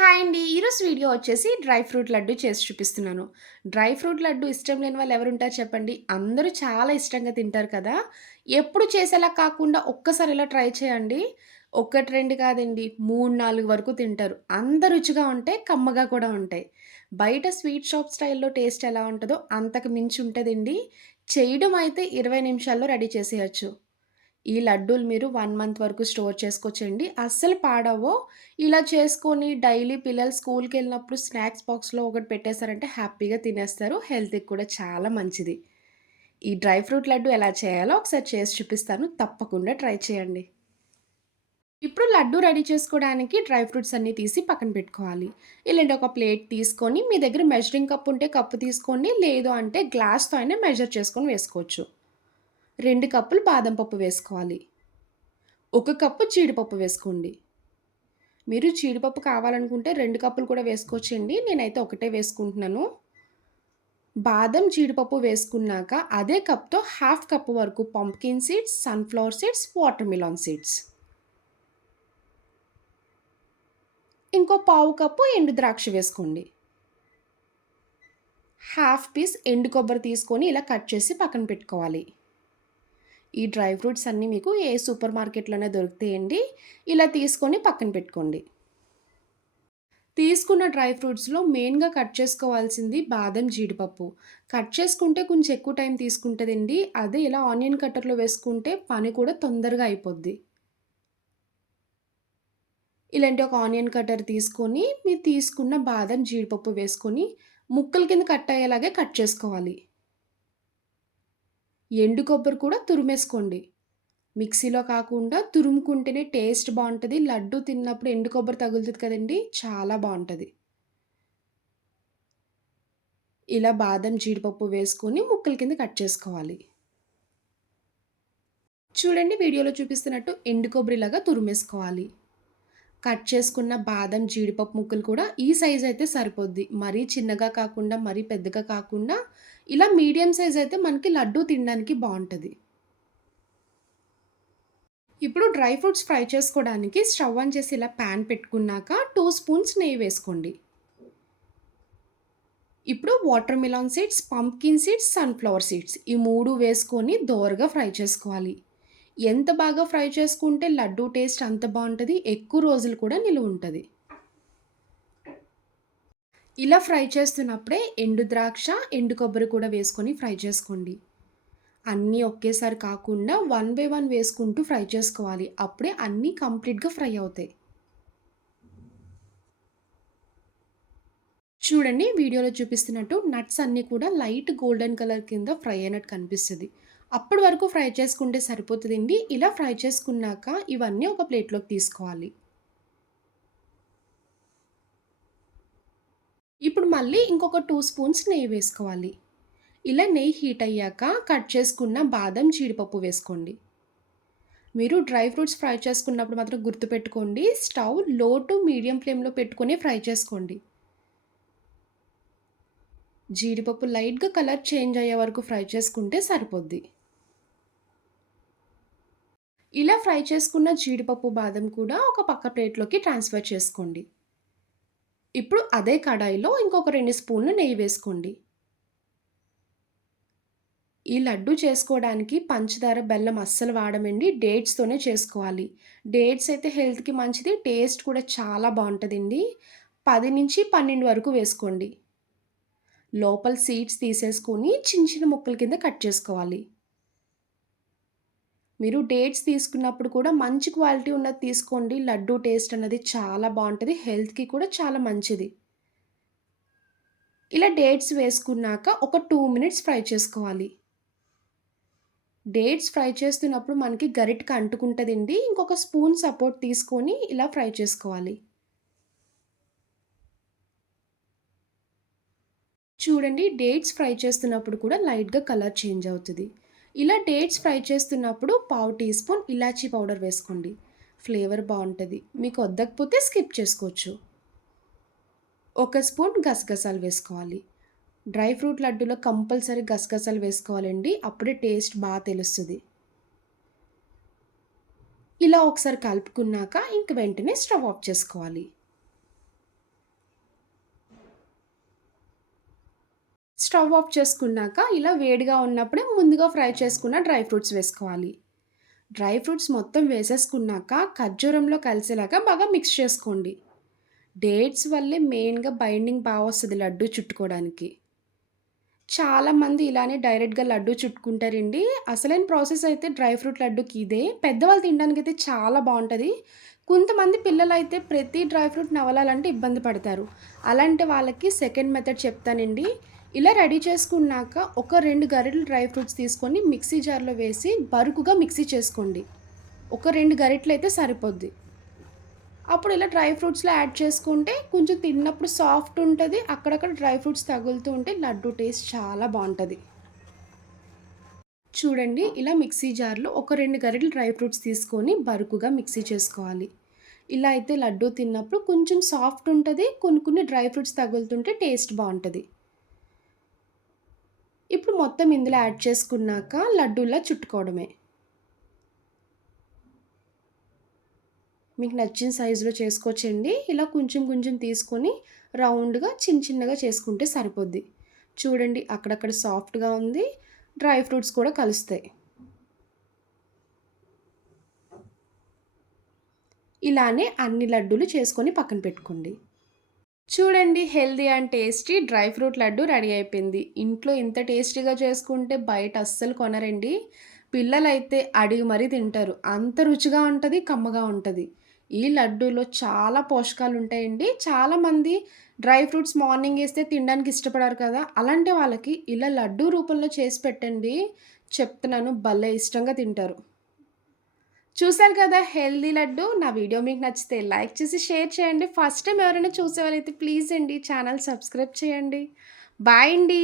Hi అండి. ఈరోజు video వచ్చేసి డ్రై ఫ్రూట్ లడ్డు చేసి చూపిస్తున్నాను. డ్రై ఫ్రూట్ లడ్డు ఇష్టం లేని వాళ్ళు ఎవరుంటారు చెప్పండి? అందరూ చాలా ఇష్టంగా తింటారు కదా! ఎప్పుడు చేసేలా కాకుండా ఒక్కసారి ఇలా ట్రై చేయండి. ఒకటి, 2 కాదండి 3, 4 వరకు తింటారు. అంత రుచిగా ఉంటాయి. కమ్మగా కూడా ఉంటాయి. బయట స్వీట్ షాప్ స్టైల్‌లో టేస్ట్ ఎలా ఉంటుందో అంతకు మించి ఉంటుందండి చేయడం అయితే 20 నిమిషాల్లో రెడీ చేసేయచ్చు ఈ లడ్డూలు మీరు వన్ మంత్ వరకు స్టోర్ చేసుకోవచ్చండి. అస్సలు పాడవో ఇలా చేసుకొని డైలీ పిల్లలు స్కూల్కి వెళ్ళినప్పుడు స్నాక్స్ బాక్స్‌లో ఒకటి పెట్టేసారంటే హ్యాపీగా తినేస్తారు. హెల్త్‌కి కూడా చాలా మంచిది. ఈ డ్రై ఫ్రూట్ లడ్డు ఎలా చేయాలో ఒకసారి చేసి చూపిస్తాను. తప్పకుండా ట్రై చేయండి. ఇప్పుడు లడ్డు రెడీ చేసుకోవడానికి డ్రై ఫ్రూట్స్ అన్నీ తీసి పక్కన పెట్టుకోవాలి. ఇలాంటి ఒక ప్లేట్ తీసుకొని మీ దగ్గర మెజరింగ్ కప్ ఉంటే కప్పు తీసుకోండి. లేదు అంటే గ్లాస్‌తో అయినా మెజర్ చేసుకొని వేసుకోవచ్చు. రెండు కప్పులు బాదం పప్పు వేసుకోవాలి. ఒక కప్పు జీడిపప్పు వేసుకోండి. మీరు జీడిపప్పు కావాలనుకుంటే రెండు కప్పులు కూడా వేసుకోవచ్చండి. నేనైతే ఒకటే వేసుకుంటున్నాను. బాదం, జీడిపప్పు వేసుకున్నాక అదే కప్‌తో హాఫ్ కప్పు వరకు pumpkin seeds, sunflower seeds, watermelon seeds. ఇంకో పావు కప్పు ఎండు ద్రాక్ష వేసుకోండి. హాఫ్ పీస్ ఎండు కొబ్బరి తీసుకొని ఇలా కట్ చేసి పక్కన పెట్టుకోవాలి. ఈ డ్రై ఫ్రూట్స్ అన్నీ మీకు ఏ సూపర్ మార్కెట్‌లోనే దొరుకుతాయండి. ఇలా తీసుకొని పక్కన పెట్టుకోండి. తీసుకున్న డ్రై ఫ్రూట్స్‌లో మెయిన్‌గా కట్ చేసుకోవాల్సింది బాదం, జీడిపప్పు. కట్ చేసుకుంటే కొంచెం ఎక్కువ టైం తీసుకుంటుందండి అదే ఇలా ఆనియన్ కట్టర్‌లో వేసుకుంటే పని కూడా తొందరగా అయిపోద్ది. ఇలాంటి ఒక ఆనియన్ కట్టర్ తీసుకొని మీరు తీసుకున్న బాదం, జీడిపప్పు వేసుకొని ముక్కల కింద కట్ అయ్యేలాగే కట్ చేసుకోవాలి. ఎండు కొబ్బరి కూడా తురిమేసుకోండి. మిక్సీలో కాకుండా తురుముకుంటేనే టేస్ట్ బాగుంటుంది లడ్డు తిన్నప్పుడు ఎండు కొబ్బరి తగులుతుంది కదండీ! చాలా బాగుంటుంది ఇలా బాదం, జీడిపప్పు వేసుకొని ముక్కల కింద కట్ చేసుకోవాలి. చూడండి వీడియోలో చూపిస్తున్నట్టు ఎండు కొబ్బరిలాగా తురిమేసుకోవాలి. కట్ చేసుకున్న బాదం, జీడిపప్పు ముక్కలు కూడా ఈ సైజ్ అయితే సరిపోద్ది. మరీ చిన్నగా కాకుండా, మరీ పెద్దగా కాకుండా ఇలా మీడియం సైజ్ అయితే మనకి లడ్డూ తినడానికి బాగుంటుంది ఇప్పుడు డ్రై ఫ్రూట్స్ ఫ్రై చేసుకోవడానికి స్టవ్ ఆన్ చేసి ఇలా పాన్ పెట్టుకున్నాక టూ స్పూన్స్ నెయ్యి వేసుకోండి. ఇప్పుడు watermelon seeds, pumpkin seeds, sunflower seeds ఈ మూడు వేసుకొని దోరగా ఫ్రై చేసుకోవాలి. ఎంత బాగా ఫ్రై చేసుకుంటే లడ్డూ టేస్ట్ అంత బాగుంటుంది ఎక్కువ రోజులు కూడా నిలువుంటది. ఇలా ఫ్రై చేస్తున్నప్పుడే ఎండు ద్రాక్ష, ఎండు కొబ్బరి కూడా వేసుకొని ఫ్రై చేసుకోండి. అన్నీ ఒకేసారి కాకుండా వన్ బై వన్ వేసుకుంటూ ఫ్రై చేసుకోవాలి. అప్పుడే అన్నీ కంప్లీట్‌గా ఫ్రై అవుతాయి. చూడండి వీడియోలో చూపిస్తున్నట్టు నట్స్ అన్నీ కూడా లైట్ గోల్డెన్ కలర్ కింద ఫ్రై అయినట్టు కనిపిస్తుంది అప్పటి వరకు ఫ్రై చేసుకుంటే సరిపోతుందండి ఇలా ఫ్రై చేసుకున్నాక ఇవన్నీ ఒక ప్లేట్‌లోకి తీసుకోవాలి. ఇప్పుడు మళ్ళీ ఇంకొక టూ స్పూన్స్ నెయ్యి వేసుకోవాలి. ఇలా నెయ్యి హీట్ అయ్యాక కట్ చేసుకున్న బాదం, జీడిపప్పు వేసుకోండి. మీరు డ్రై ఫ్రూట్స్ ఫ్రై చేసుకున్నప్పుడు మాత్రం గుర్తుపెట్టుకోండి స్టవ్లో టు మీడియం ఫ్లేమ్‌లో పెట్టుకొని ఫ్రై చేసుకోండి. జీడిపప్పు లైట్‌గా కలర్ చేంజ్ అయ్యే వరకు ఫ్రై చేసుకుంటే సరిపోద్ది. ఇలా ఫ్రై చేసుకున్న జీడిపప్పు, బాదం కూడా ఒక పక్క ప్లేట్‌లోకి ట్రాన్స్‌ఫర్ చేసుకోండి. ఇప్పుడు అదే కడాయిలో ఇంకొక రెండు స్పూన్లు నెయ్యి వేసుకోండి. ఈ లడ్డు చేసుకోవడానికి పంచదార, బెల్లం అస్సలు వాడమండి. డేట్స్‌తోనే చేసుకోవాలి. డేట్స్ అయితే హెల్త్‌కి మంచిది. టేస్ట్ కూడా చాలా బాగుంటుందండి పది నుంచి పన్నెండు వరకు వేసుకోండి. లోపల సీడ్స్ తీసేసుకొని చిన్న చిన్న ముక్కల కింద కట్ చేసుకోవాలి. మీరు డేట్స్ తీసుకున్నప్పుడు కూడా మంచి క్వాలిటీ ఉన్నది తీసుకోండి. లడ్డూ టేస్ట్ అన్నది చాలా బాగుంటుంది హెల్త్‌కి కూడా చాలా మంచిది. ఇలా డేట్స్ వేసుకున్నాక ఒక టూ మినిట్స్ ఫ్రై చేసుకోవాలి. డేట్స్ ఫ్రై చేస్తున్నప్పుడు మనకి గరిటెకి అంటుకుంటుందండి ఇంకొక స్పూన్ సపోర్ట్ తీసుకొని ఇలా ఫ్రై చేసుకోవాలి. చూడండి డేట్స్ ఫ్రై చేస్తున్నప్పుడు కూడా లైట్‌గా కలర్ చేంజ్ అవుతుంది ఇలా డేట్స్ ఫ్రై చేస్తున్నప్పుడు పావు టీ స్పూన్ ఇలాచీ పౌడర్ వేసుకోండి. ఫ్లేవర్ బాగుంటుంది మీకు వద్దకపోతే స్కిప్ చేసుకోవచ్చు. ఒక స్పూన్ గసగసాలు వేసుకోవాలి. డ్రై ఫ్రూట్ లడ్డూలో కంపల్సరీ గసగసాలు వేసుకోవాలండి. అప్పుడే టేస్ట్ బాగా తెలుస్తుంది ఇలా ఒకసారి కలుపుకున్నాక ఇంక వెంటనే స్టవ్ ఆఫ్ చేసుకోవాలి. స్టవ్ ఆఫ్ చేసుకున్నాక ఇలా వేడిగా ఉన్నప్పుడే ముందుగా ఫ్రై చేసుకున్న డ్రై ఫ్రూట్స్ వేసుకోవాలి. డ్రై ఫ్రూట్స్ మొత్తం వేసేసుకున్నాక ఖర్జూరంలో కలిసేలాగా బాగా మిక్స్ చేసుకోండి. డేట్స్ వల్లే మెయిన్‌గా బైండింగ్ బాగా వస్తుంది లడ్డు చుట్టుకోవడానికి. చాలామంది ఇలానే డైరెక్ట్‌గా లడ్డూ చుట్టుకుంటారండి. అసలైన ప్రాసెస్ అయితే డ్రై ఫ్రూట్ లడ్డుకి ఇదే. పెద్దవాళ్ళు తినడానికి అయితే చాలా బాగుంటుంది కొంతమంది పిల్లలైతే ప్రతి డ్రై ఫ్రూట్ నవలాలంటే ఇబ్బంది పడతారు. అలాంటి వాళ్ళకి సెకండ్ మెథడ్ చెప్తానండి. ఇలా రెడీ చేసుకున్నాక ఒక రెండు గరిటలు డ్రై ఫ్రూట్స్ తీసుకొని మిక్సీ జార్‌లో వేసి బరుకుగా మిక్సీ చేసుకోండి. ఒక 2 గరిటెలయితే సరిపోద్ది. అప్పుడు ఇలా డ్రై ఫ్రూట్స్‌లో యాడ్ చేసుకుంటే కొంచెం తిన్నప్పుడు సాఫ్ట్ ఉంటుంది అక్కడక్కడ డ్రై ఫ్రూట్స్ తగులుతూ ఉంటే లడ్డు టేస్ట్ చాలా బాగుంటుంది చూడండి ఇలా మిక్సీ జార్‌లో ఒక రెండు గరిటలు డ్రై ఫ్రూట్స్ తీసుకొని బరుకుగా మిక్సీ చేసుకోవాలి. ఇలా అయితే లడ్డు తిన్నప్పుడు కొంచెం సాఫ్ట్ ఉంటుంది కొన్ని కొన్ని డ్రై ఫ్రూట్స్ తగులుతుంటే టేస్ట్ బాగుంటుంది ఇప్పుడు మొత్తం ఇందులో యాడ్ చేసుకున్నాక లడ్డూలా చుట్టుకోవడమే. మీకు నచ్చిన సైజులో చేసుకోవచ్చండి. ఇలా కొంచెం కొంచెం తీసుకొని రౌండ్‌గా చిన్న చిన్నగా చేసుకుంటే సరిపోద్ది. చూడండి అక్కడక్కడ సాఫ్ట్‌గా ఉంది. డ్రై ఫ్రూట్స్ కూడా కలుస్తాయి. ఇలానే అన్ని లడ్డూలు చేసుకొని పక్కన పెట్టుకోండి. చూడండి healthy and tasty dry fruit laddu ready అయిపోయింది. ఇంట్లో ఇంత టేస్టీగా చేసుకుంటే బయట అస్సలు కొనరండి. పిల్లలైతే అడిగి మరీ తింటారు. అంత రుచిగా ఉంటుంది కమ్మగా ఉంటుంది ఈ లడ్డూలో చాలా పోషకాలు ఉంటాయండి చాలామంది డ్రై ఫ్రూట్స్ మార్నింగ్ వేస్తే తినడానికి ఇష్టపడరు కదా! అలాంటి వాళ్ళకి ఇలా లడ్డూ రూపంలో చేసి పెట్టండి. చెప్తున్నాను భలే ఇష్టంగా తింటారు. చూసారు కదా హెల్దీ లడ్డు. నా వీడియో మీకు నచ్చితే లైక్ చేసి, షేర్ చేయండి. ఫస్ట్ టైం ఎవరైనా చూసేవాళ్ళైతే ప్లీజ్ అండి ఛానల్ సబ్స్క్రైబ్ చేయండి. బాయ్ అండి.